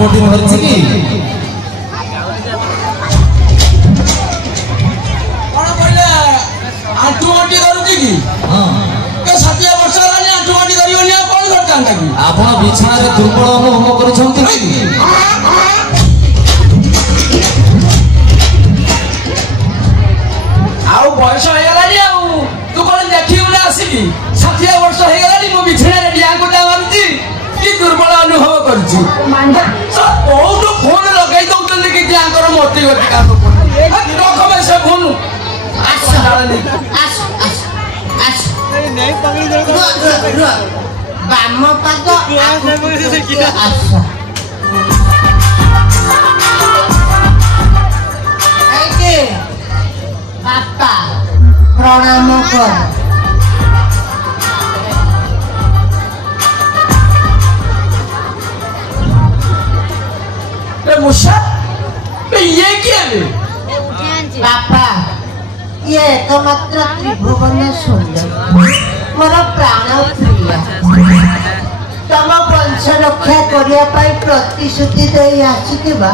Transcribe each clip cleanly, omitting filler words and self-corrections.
कोटी धरछि की कोन कहले आंटू माटी धरुछि की हां के 60 वर्ष लानी आंटू माटी धरियोनी कोन करतांता की आपण बिछाना रे दुर्बल अनुभव करछंती की आउ बयस हो गलानी आउ तू कोन देखिउ ना आसीकी 60 वर्ष हो गलानी मो बिछाना रे डिया कोटा मारुछि की दुर्बल अनुभव करछि बहुत फोन लगाई दउतले कि दियाकर मोती गति काम रखमे से फोन नहीं पकड़ी बाम पाद बापा प्रणाम कर मुसा ये क्या है बापा ये एकमात्र त्रिभुवन सुंदर मोर प्राण प्रिय तम वंश रक्षा करने प्रतिश्रुति दे आसीथिबा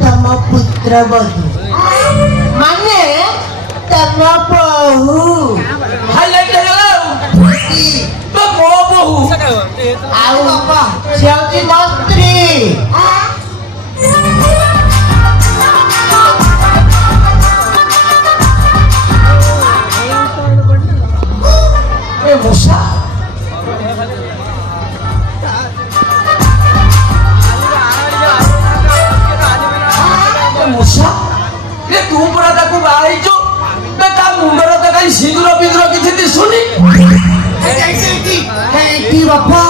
तम पुत्र बधू माने तम बहू तो मो बहू आउ से होची मो स्त्री मुसा मुसा ये तू परा ताकू बाई जो बे ता मुंडर त काई सिंदूर बिंदूर किछि दिसुनी एटी बापा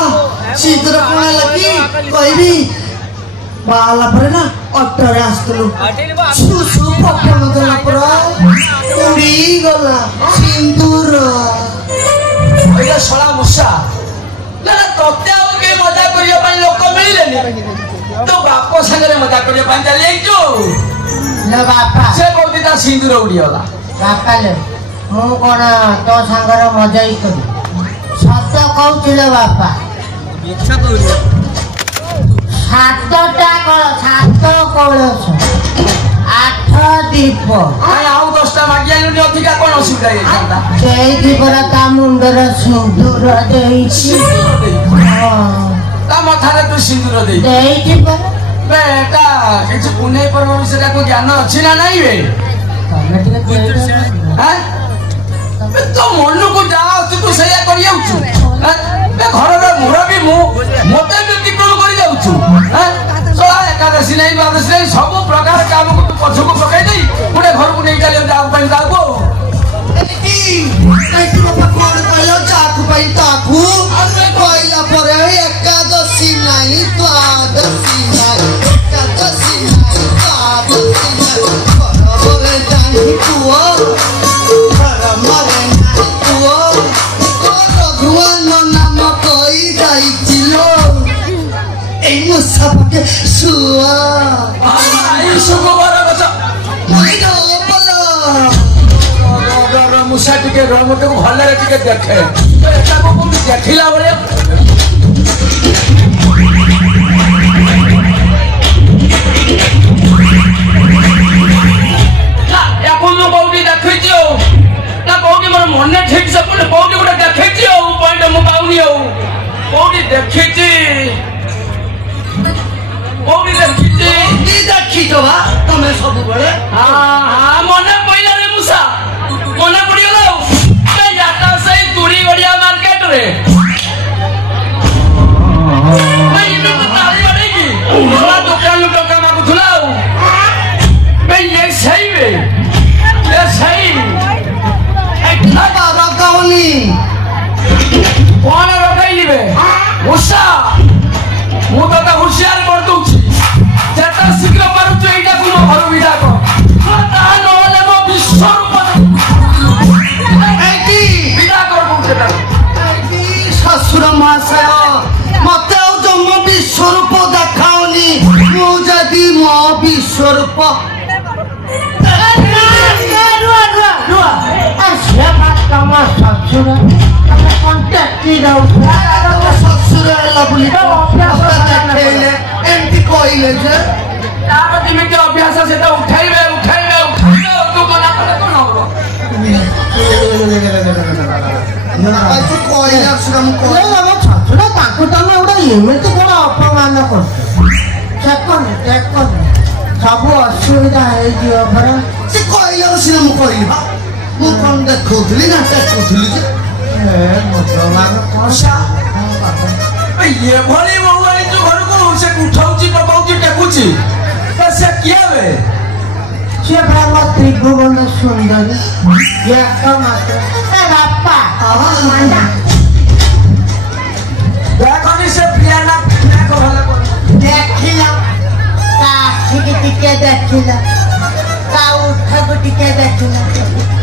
सिंदूर कोण लगी कहबी बाला पर ना अटरे आस्तलु सुसु पपन देला पर उड़ी गला सिंदूर ओइला सळा मुसा ना तोते आउ के मजा करिया पई लोक मिलिलेनी तो बाप संगे मजा करिया पई चली आइजो ले बापा से कोती ता सिंदूर उड़ियाला बापा ले मु कोन तो संगर मजा ही करी सत्य कहउछिले बापा सातटा कलश 8 दीप आउ 10टा मागियानी अधिका कोन असुविधा हे जाता देई दीपर ता मुंडर सिंदूर देइछि ता मथारे तू सिंदूर देई देइछि पर बेटा किछ पुणे पर्व विषय को ज्ञान अछि ना नहीं बे हैं तो मन को जा तू सया करिया उछु बे घर रे मुरबी मु मते व्यतिक्रम करि जाउछु हैं सोला एकादशी नहीं द्वादशी नहीं सब प्रकार काम को तू पछ को पकाई देई पुणे घर को नहीं जाले जाऊ पई जाऊ एटी बापा कोन कहलो चाकू पई ताकू कहला परे एकादशी नहीं द्वादशी नहीं एकादशी नहीं द्वादशी नहीं बरोबर जानी तुओ मरे नहीं तुओ भगवान नाम कई जाइছিলো এই মুসাফকে সুয়া आई सुकुमार बचा মাইডো বলো मुसा टिके मते को भले रे टिके देखे एटा को देखिला बले ना या कोन बौडी देखै छियो ना बौडी मोर मन ठीक से बोले बौडी गुटा देखै छियो पॉइंट मु पाउनी हो बौडी देखै छी बौडी देखै छी नी देखी तो बा तमे सब बळे हां हां मने पइला रे मुसा मने पड़ी गला ए याता सही तुरी गड़िया मार्केट रे भाई इमे तो ताली बनेगी बड़ा दुकान टोका मा कुथलाऊ भाई ये सही वे ये सही ना बाबा कौनी कौन रखाइली बे मुसा मु तो होशियार कर दूची जेता शीघ्र पारुछ एटा को घर विदा को ता नले मो विश्वरूप विदा कर बुझेता ससुर महाशय मते जम विश्वरूप देखाओनी मु जदि मो विश्वरूप ससुर ससुर एमती ଅଭ୍ୟାସ ତାର ଯେମିତି ଅଭ୍ୟାସ ସେଟା ଉଠାଇବେ ତୁ ମନା କଲେ କଣ ହବ? ତୁ କହିଲା ଛତୁରା ତାଙ୍କୁ ତମେ ଗୋଟେ ଏମିତି କଣ ଅପମାନ କରୁଛ? ଚେକ ସବୁ ଅସୁବିଧା ହେଇଯିବ ପରା। ସେ କହିଲା ସିନା ମୁଁ କହିଲି ବା ମୁଁ କଣ ଦେଖଉଥିଲି ନା ଦେଖୁଥିଲି ଯେ ଭଗବାନ ଏଭଳି ବୋହୁ ଆଣିଛୁ ଘରକୁ ସେ ଉଠାଉଛି ପକାଉଛି ଟେକୁଛି ସେ କିଏ ବେ? ସେ ଭାବ ତ୍ରିଭୁବନ ସୁନ୍ଦରୀ ଏକମାତ୍ର ବାପା ଦେଖନି ସେ ପିଲାଟା ଭଲ ଦେଖିଲ ତା ଆଖିକି ଟିକେ ଦେଖିଲ ତା ଉଠକୁ ଟିକେ ଦେଖିଲ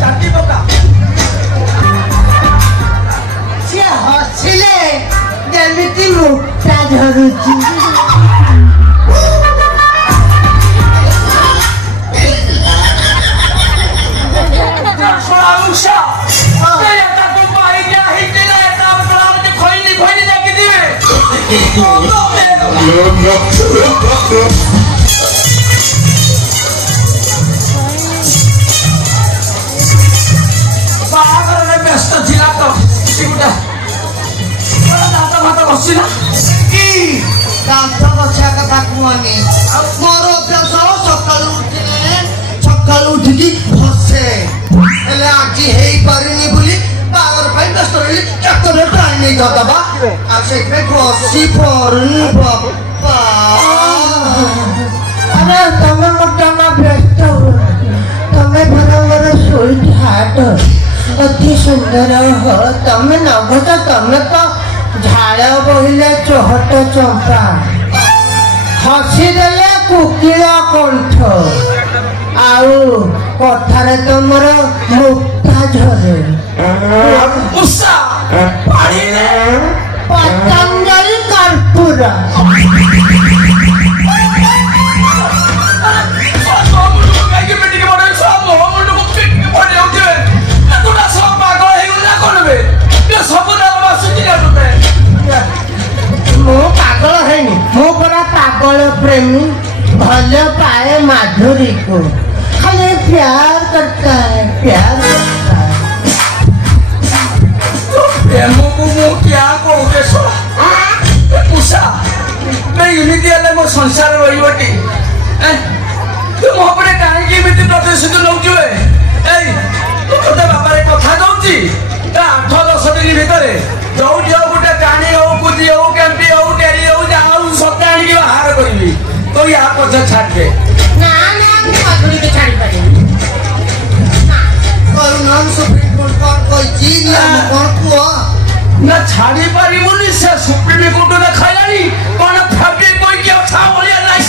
ଚାଟି ପକା ସିଏ ହସିଲେ ଯେମିତି ମୁକ୍ତା ଝରୁଛି। ବାହାଘରରେ ବ୍ୟସ୍ତ ଥିଲା ତ ଦାନ୍ତ ଭାତ ବସି ନା କି ଦାନ୍ତ ବଛା କଥା କୁହନି ମୋର ଅଭ୍ୟାସ ସକାଳୁ ଉଠିକି ଘଷେ ହେଲେ ଆଜି ହେଇପାରିନି ବୋଲି ବାହାଘର ପାଇଁ ବ୍ୟସ୍ତ ରହିଲି ଚାକରେ ଟାଇମ୍ ନେଇ ଦବା ଆଉ ସେଇଥିପାଇଁ ଘଷି ପାରୁନି ବାପା। अरे तमें मोटा व्यस्त हो तमें बराबर स्वीट हार्ट अति सुंदर हो तमें नभत तमें तो झाड़ बहिले चहट चंपा हसीदेले कुकिल कंठ आउ कथारे तुमर मुक्ता झरे पतंजलि कर्पूर पागल है मो पूरा पागल प्रेमी भल पाए माधुरी को खाली प्यार करता है प्यार करता है प्रेम को मु क्या कहूँ पूषा मैं इमिति हेल्ले मो संसार रही तू मो पे कहीं प्रतिशोध नौचु तोते बापार कथा दौची 8-10 दिन भितर जोटी हो गोटे काणी हो कुदी हो केम्पी हो डेरी हो जहाँ सत्ता आनिक बाहर करी तो या पछे छाड़ दे ना ना माधुरी के छाड़ी पारे सुप्रीम कोर्ट कौन कही कौन कुआ ना छाड़ी पारी बोली से सुप्रीम कोर्ट ने खाइलानी कौन फैब्रिक कोई के अच्छा बोलिया नहीं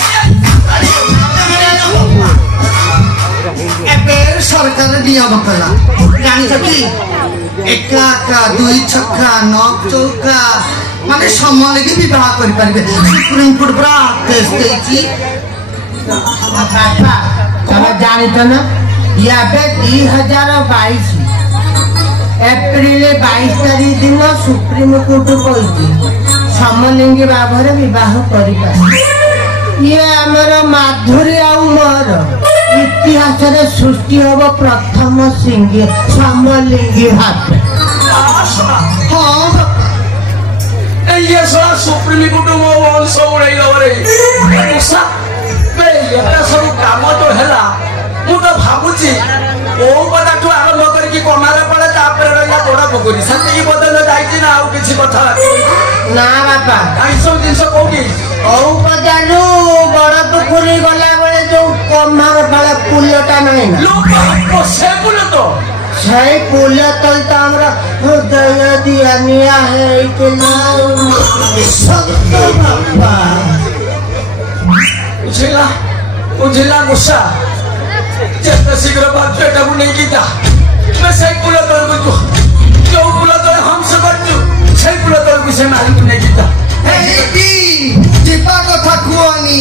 सरकार नियम कला जानिछ कि एका का दुई छक्का नौ चौका माने सम्मान के विवाह करि परिबे सुप्रीम कोर्ट पूरा केस देछि पापा तमे जानित ना याबे 2022 एप्रिल 22 तारीख दिन सुप्रीम कोर्ट कहिछि समलिंगी भावरे विवाह करिबा ये हमर माधुरी आ मोर इतिहास रे सृष्टि होब प्रथम सिंगी समलिंगी भाव हां ये सारा सुप्रीम कोर्ट मो वंश उड़ाई दबरे मुसा बे एटा सब काम तो हैला मु तो भाबुची ओ पदाठू आरंभ करके कमारे पड़े तापर रहिला तोड़ा पकोरी सती बदल जाईची ना आउ किछि कथा ना बापा आई सब जिंस कोठी औ बजारू बड़ पुखुरी गला बेले जो कमार पाले पुलटा नहीं ना लोक से पुल तो সেই পুলে তল তো আমরা হৃদয় দিয়া নিয়া হইতে না सत्य बाबा बुझिला मुसा जेते शीघ्र बात बेटा को नहीं कीता मैं सही पुल तो जो पुल तो हम सब करजु सही पुल तो विषय मारी को नहीं कीता एबी जीवा कथा कुआनी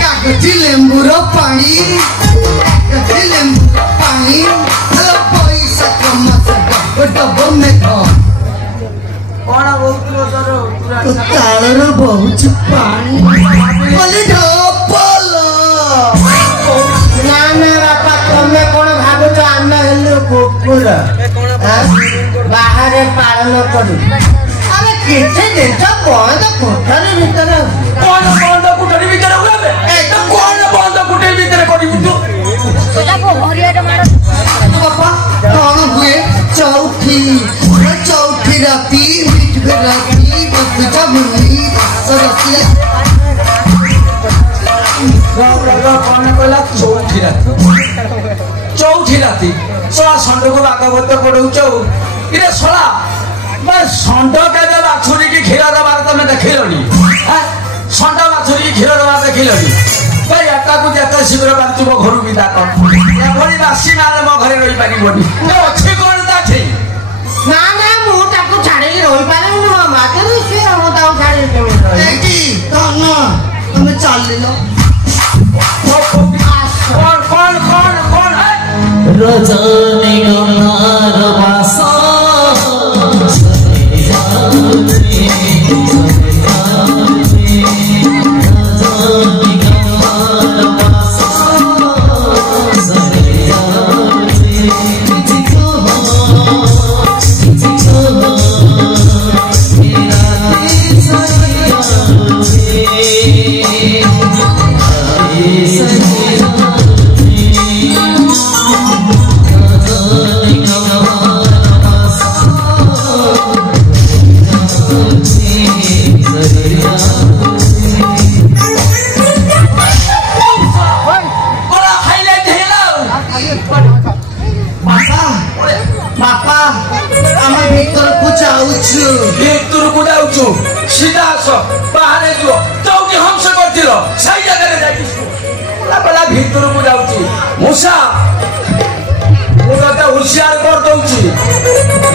कागजी लेंबुर पानी हेलो पैसा कमत डबो में कोना बहुत सरो तो तालर बहुत पानी बोले ढो ଠାକୁର ବାହାରେ ପାଳନ କରୁ ଆମେ କିଛି ଜିନିଷ ବନ୍ଦ କୋଠରୀ ଭିତରେ କଣ ବନ୍ଦ କୁଟରୀ ଭିତରେ ହୁଏ କଣ ବନ୍ଦ କୁଟରୀ ଭିତରେ କରିବୁ ତୁ ବାପା କଣ ହୁଏ ଚଉଠି ଚଉଠି ରାତି ରାତି ବସିଚା ବୁଲି ରସିଆ କଣ କହିଲା ଚଉଠି ରାତି ଶଳା ଷଣ୍ଢକୁ ଭାଗବତ ପଢଉଛ ଇରେ ଶଳା ଷଣ୍ଢ କେବେ ବାଛୁରିକି କ୍ଷୀର ଦେବାର ତମେ ଦେଖିଲଣି ଷଣ୍ଢ ବାଛୁରିକି କ୍ଷୀର ଦେବାର ଦେଖିଲଣି ଭାଇ ଏଟାକୁ ଯେତେ ଶୀଘ୍ର ପାରୁଥିବ ଘରୁ ବିଦା କର ଏଭଳି ବାସି ମାରେ ମୋ ଘରେ ରହିପାରିବନି ଅଛି କଣ ତା ଠିକ ନା ନା ମୁଁ ତାକୁ ଛାଡ଼ିକି ରହିପାରିବିନି ମୋ ମାତରୁ ସିଏ ମୁଁ ତାକୁ ଛାଡ଼ିକି କେମିତି ଏଇଠି ଧନ ତମେ ଚାଲିଲ କଣ ରଜନୀ ଗନ୍ଧାର ବାସ ଭିତରକୁ ଯାଉଛୁ ସିଧା ଆସ ବାହାରେ ଯିବ ଯୋଉଠି ହଂସ କରିଥିଲ ସେଇ ଜାଗାରେ ଯାଇକି ଭିତରକୁ ଯାଉଛି ମୂଷା ମୁଁ ତତେ ହୁସିଆର କରିଦଉଛି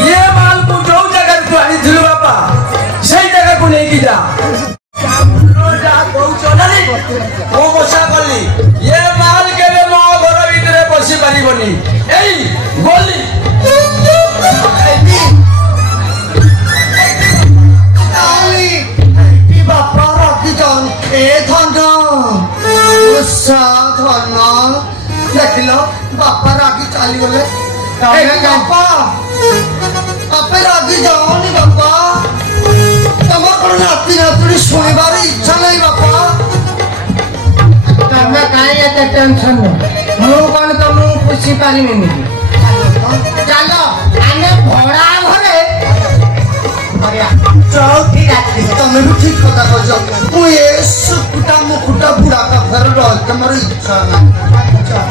ଇଏ ମାଲକୁ ଯୋଉ ଜାଗାରେ ତୁ ଆଣିଥିଲୁ ବାପା ସେଇ ଜାଗାକୁ ନେଇକି ଯା ମୁଁ ମୂଷା କଲି ଇଏ ମାଲ କେବେ ମୋ ଘର ଭିତରେ ପଶି ପାରିବନି ଏଇ ଗଲି ବାପା ରଖିଛନ୍ ଏ ଧନ ଧନ ଦେଖିଲ ବାପା ରାଗି ଚାଲିଗଲେ ବାପା ବାପା ରାଗି ଯାଉନି ବାପା ତମର କଣ ନାତି ନାତୁଣୀ ଶୁଣିବାର ଇଚ୍ଛା ନାହିଁ ବାପା ତମେ କାହିଁ ଏତେ ଟେନସନ ମୁଁ କଣ ତମକୁ ପୁଷି ପାରିବିନି ଚାଲ ଆମେ ଭଡ଼ା ଘରେ ଚଉଠି ରାତି ତମେ ବି ଠିକ କଥା କହୁଛ ମୁଁ ଏ ସୁକୁଟା ମୁକୁଟା ବୁଢା ପାଖରେ ରହି ତମର ଇଚ୍ଛା ନାହିଁ